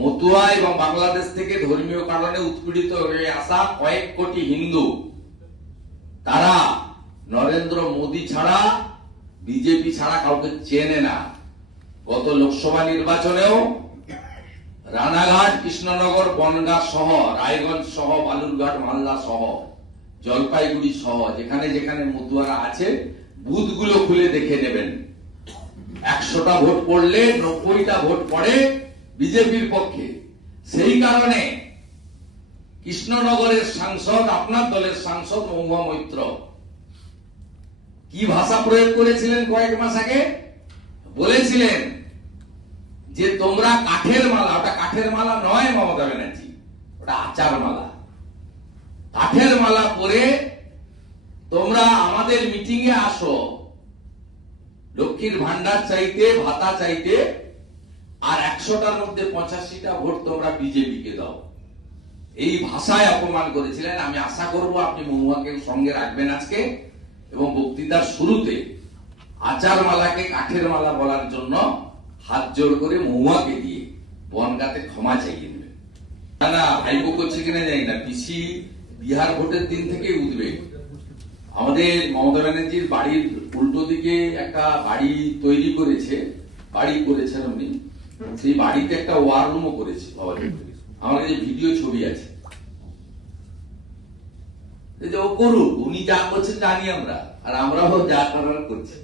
মতুয়া এবং বাংলাদেশ থেকে ধর্মীয় কারণে উৎপীড়িত হয়ে আসা কয়েক কোটি হিন্দু, তারা নরেন্দ্র মোদী ছাড়া, বিজেপি ছাড়া কাউকে চেনে না। গত লোকসভা নির্বাচনেও রানাঘাট, কৃষ্ণনগর, বনগাঁ সহ, রায়গঞ্জ সহ, বালুরঘাট, মালদা সহ, জলপাইগুড়ি সহ যেখানে যেখানে মতুয়ারা আছে বুথগুলো খুলে দেখে নেবেন। 100টা ভোট পড়লে 90টা ভোট পড়ে বিজেপির পক্ষে। সেই কারণে কৃষ্ণনগরের সাংসদ, আপনার দলের সাংসদ মহুয়া মৈত্র কি ভাষা প্রয়োগ করেছিলেন কয়েক মাস আগে? বলেছিলেন যে তোমরা কাঠের মালা, ওটা কাঠের মালা নয় মমতা ব্যানার্জি, ওটা আচার মালা, কাঠের মালা পরে তোমরা আমাদের মিটিং এ আসো লক্ষ্মীর ভান্ডার চাইতে, ভাতা চাইতে, আর 100টার মধ্যে 85টা ভোট তোমরা বিজেপিকে দাও। এই ভাষায় অপমান করেছিলেন। আমি আশা করব আপনি মহুয়াকে সঙ্গে রাখবেন আজকে, এবং বক্তৃতার শুরুতে আচার মালাকে কাঠের মালা বলার জন্য হাত জোড় করে মহুয়াকে দিয়ে বনগাঁতে ক্ষমা চাইয়ে দেবেন। না ভাইবো করছে কিনা জানি না, পিসি বিহার ভোটের দিন থেকে উদ্বেগ। আমাদের মমতা ব্যানার্জির বাড়ির উল্টো দিকে একটা বাড়ি তৈরি করেছে, বাড়ি করেছেন উনি, সেই বাড়িতে একটা ওয়ার রুমও করেছে। আমার কাছে ভিডিও ছবি আছে। ও করুক, উনি যা করছেন জানি আমরা, আর আমরাও যা করার করছি।